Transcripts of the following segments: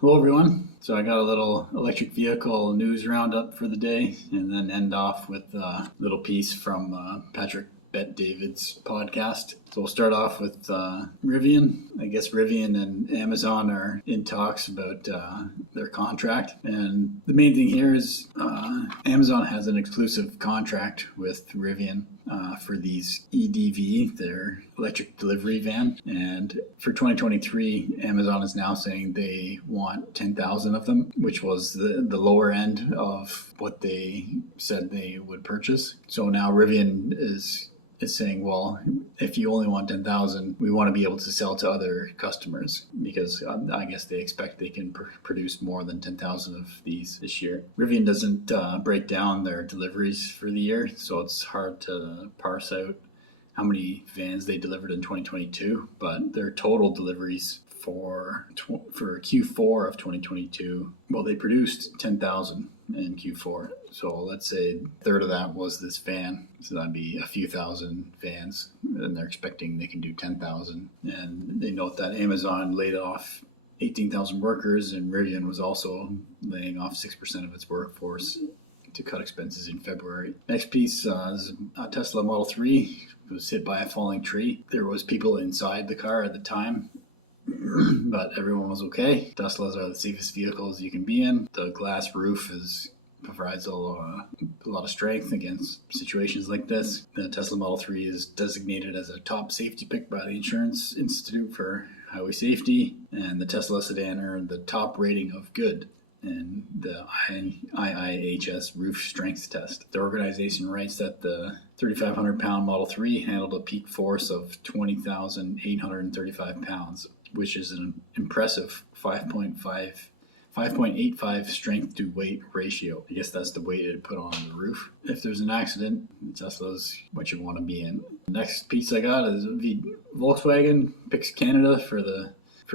Hello everyone. So I got a little electric vehicle news roundup for the day and then end off with a little piece from Patrick Bet-David's podcast. So we'll start off with Rivian. I guess Rivian and Amazon are in talks about their contract. And the main thing here is Amazon has an exclusive contract with Rivian for these EDV, their electric delivery van. And for 2023, Amazon is now saying they want 10,000 of them, which was the lower end of what they said they would purchase. So now Rivian is saying, well, if you only want 10,000, we want to be able to sell to other customers because I guess they expect they can produce more than 10,000 of these this year. Rivian doesn't break down their deliveries for the year, so it's hard to parse out how many vans they delivered in 2022, but their total deliveries for Q4 of 2022, well, they produced 10,000 in Q4. So let's say a third of that was this van. So that'd be a few thousand vans, and they're expecting they can do 10,000. And they note that Amazon laid off 18,000 workers, and Rivian was also laying off 6% of its workforce to cut expenses in February. Next piece is a Tesla Model 3 was hit by a falling tree. There was people inside the car at the time, but everyone was okay. Teslas are the safest vehicles you can be in. The glass roof provides a lot of strength against situations like this. The Tesla Model 3 is designated as a top safety pick by the Insurance Institute for Highway Safety, and the Tesla sedan earned the top rating of good in the IIHS roof strength test. The organization writes that the 3,500-pound Model 3 handled a peak force of 20,835 pounds, which is an impressive 5.85 strength to weight ratio. I guess that's the weight it put on the roof. If there's an accident, Tesla's what you want to be in. The next piece I got is Volkswagen picks Canada for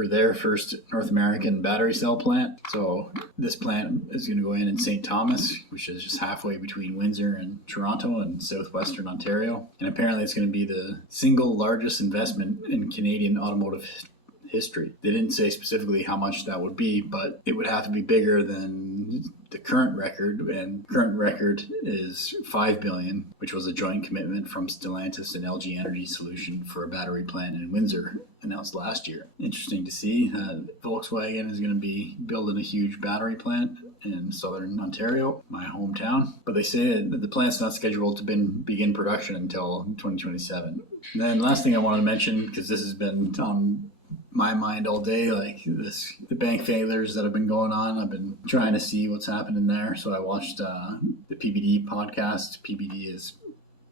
their first North American battery cell plant. So this plant is going to go in St. Thomas, which is just halfway between Windsor and Toronto in southwestern Ontario. And apparently it's going to be the single largest investment in Canadian automotive history. They didn't say specifically how much that would be, but it would have to be bigger than the current record, and current record is $5 billion, which was a joint commitment from Stellantis and LG Energy Solution for a battery plant in Windsor announced last year. Interesting to see that Volkswagen is going to be building a huge battery plant in southern Ontario, my hometown, but they say that the plant's not scheduled to begin production until 2027. And then last thing I wanted to mention, because this has been on my mind all day, like the bank failures that have been going on. I've been trying to see what's happening there. So I watched the PBD podcast. PBD is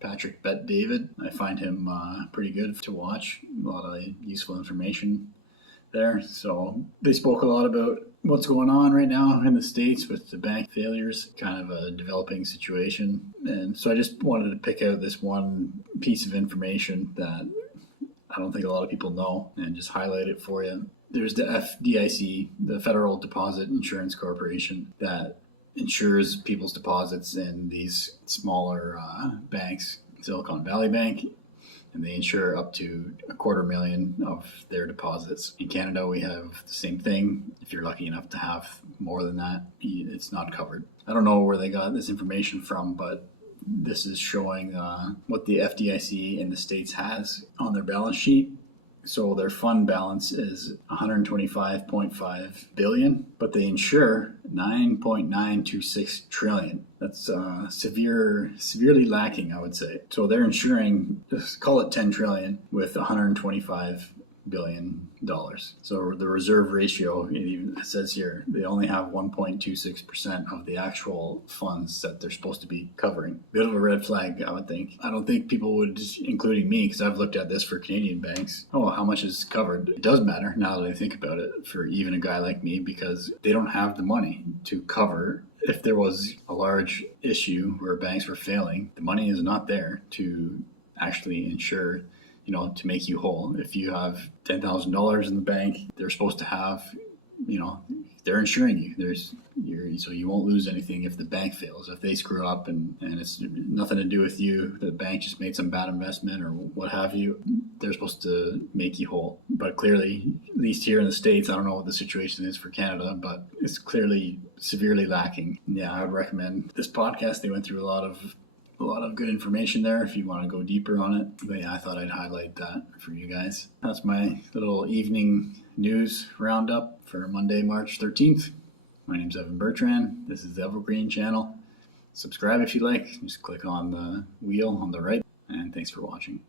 Patrick Bet-David. I find him pretty good to watch. A lot of useful information there. So they spoke a lot about what's going on right now in the States with the bank failures, kind of a developing situation. And so I just wanted to pick out this one piece of information that I don't think a lot of people know and just highlight it for you. There's the FDIC, the Federal Deposit Insurance Corporation, that insures people's deposits in these smaller banks, Silicon Valley Bank, and they insure up to $250,000 of their deposits. In Canada, we have the same thing. If you're lucky enough to have more than that, it's not covered. I don't know where they got this information from, but this is showing what the FDIC in the States has on their balance sheet. So their fund balance is $125.5 billion, but they insure $9.926 trillion. That's severely lacking, I would say. So they're insuring, just call it $10 trillion with $125 billion. So the reserve ratio, it even says here, they only have 1.26% of the actual funds that they're supposed to be covering. Bit of a red flag, I would think. I don't think people would, including me, because I've looked at this for Canadian banks. Oh, how much is covered? It does matter now that I think about it for even a guy like me, because they don't have the money to cover. If there was a large issue where banks were failing, the money is not there to actually insure, to make you whole. If you have $10,000 in the bank, they're supposed to have, they're insuring you. So you won't lose anything if the bank fails. If they screw up and it's nothing to do with you, the bank just made some bad investment or what have you, they're supposed to make you whole. but clearly, at least here in the States, I don't know what the situation is for Canada, but it's clearly severely lacking. Yeah, I would recommend this podcast. They went through a lot of good information there if you want to go deeper on it. But yeah, I thought I'd highlight that for you guys. That's my little evening news roundup for Monday, March 13th. My name's Evan Bertrand. This is the Evergreen channel. Subscribe if you like. Just click on the wheel on the right. And thanks for watching.